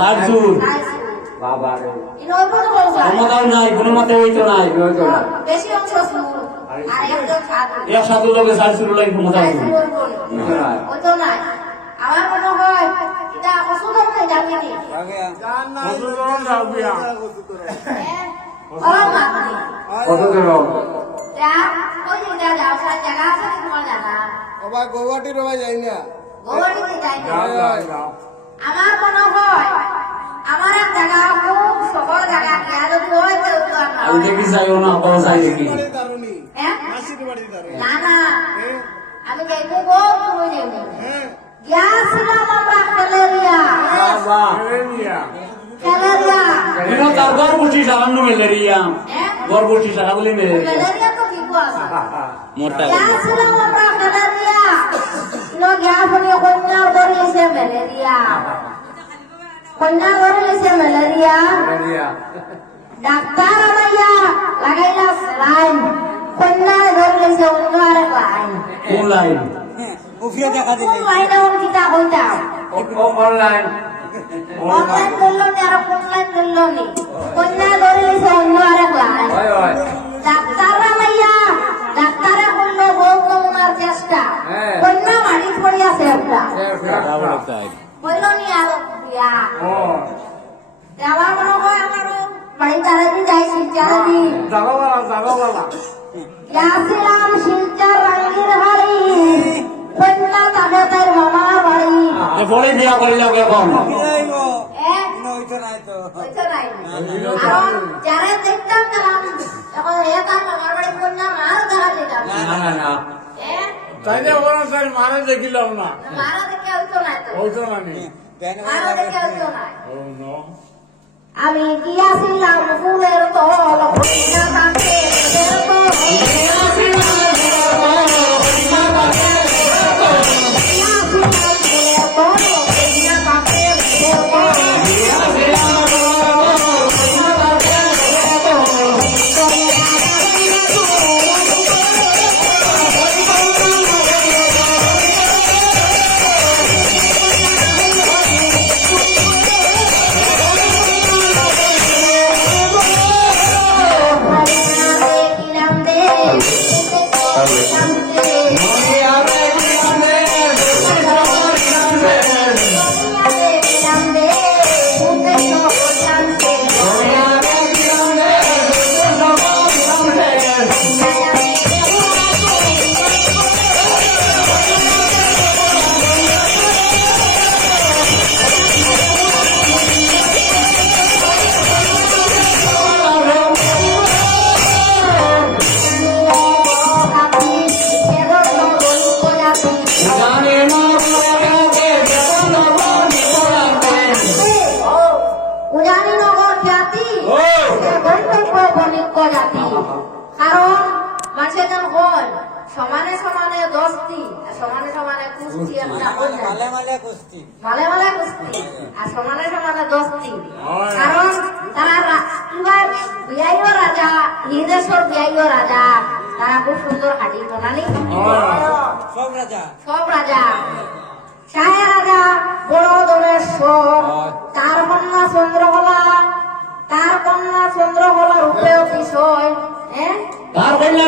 সাজুর বাবা রে ইনোর কোনো বলছা ক্ষমতাও নাই কোনো মতে হইতো নাই বেশি অংশ সুর আর একজন সাধু এক সাধু লোকে সাজুর লাগি ক্ষমতা হইতো ওই তো নাই আমার মনে হয় এটা অসুবিধা নেই জানি জান না ওজন যাও গিয়া ওরা মানি কত দেব যা ওই যে যাও সারা জায়গা আছে তোমার জানা বাবা গোয়াটি রবা যাই না গোয়াটিতে যাই যাও আমার মনে হয় আমার এক জায়গা খুব সবল জায়গা গিয়া যদি হয় তো আমি দেখি যাইও না বড় যাই দেখি হ্যাঁ মাসির বাড়ি দাঁড়াই না না আমি যাইবো গো তুমি যাইবো গিয়াছিলাম আমরা ক্যালেরিয়া বাবা ক্যালেরিয়া এনো তার গর্ভবতী সারান্ন ম্যালেরিয়া গর্ভবতী সারা বলে ক্যালেরিয়া তো কি আছে মোটা গিয়াছিলাম আমরা ক্যালেরিয়া নো গিয়াছনি কন্যা ধরেছে ম্যালেরিয়া কন্যা ধরেছে ম্যালেরিয়া ডাক্তার আমাইয়া লাগাইলা লাইন কন্যা ধরেছে অন্য আরেক লাইন কোন লাইন উফিয়া দেখা দিলে লাইনে ওর কিতা কইতা অনলাইন অনলাইন করলো নি আর অনলাইন করলো নি কন্যা ধরেছে অন্য আরেক লাইন হয় হয় ডাক্তাররা মাইয়া ডাক্তারে করলো বহুত নমুনার চেষ্টা হ্যাঁ। কন্যা মারি পড়ি আছে একটা তাই কইল নি আর বিয়া ও দেওয়া মনে হয় আমার বাড়ি তারা দিন যাই শিলচার দিন জাগাওয়ালা গিয়াছিলাম শিলচার রাঙ্গির বাড়ি কন্যা তাকে তার মামার বাড়ি পরে বিয়া করিলাম এখন কিরাইব এ নইতো নাই তো হইতো নাই আর যারা দেখতাম তারা এখন এ তার মামার বাড়ি কন্যা মার দেখা দিতাম না না না এ তাই না ওরা স্যার মারা দেখিলাম না মারা দেখে হইতো নাই তো হইতো না নি মারা দেখে হইতো নাই ও নো আমি গিয়াছিলাম ফুলের তল কন্যা তাকে উজানিনগর জাতি গন্তব্য বণিজ্য জাতি কারণ মানুষের যেন হল সমানে সমানে দোস্তি আর সমানে সমানে কুস্তি একটা হল মালে মালে কুস্তি মালে মালে কুস্তি আর সমানে সমানে দোস্তি কারণ তারা এবার বিয়াইও রাজা হিন্দেশ্বর বিয়াইও রাজা তারা খুব সুন্দর হাঁটি বানানি সব রাজা সব রাজা শাহে রাজা বড় দলেশ্বর তার কন্যা চন্দ্রকলা রূপে অতিশয় তার কন্যা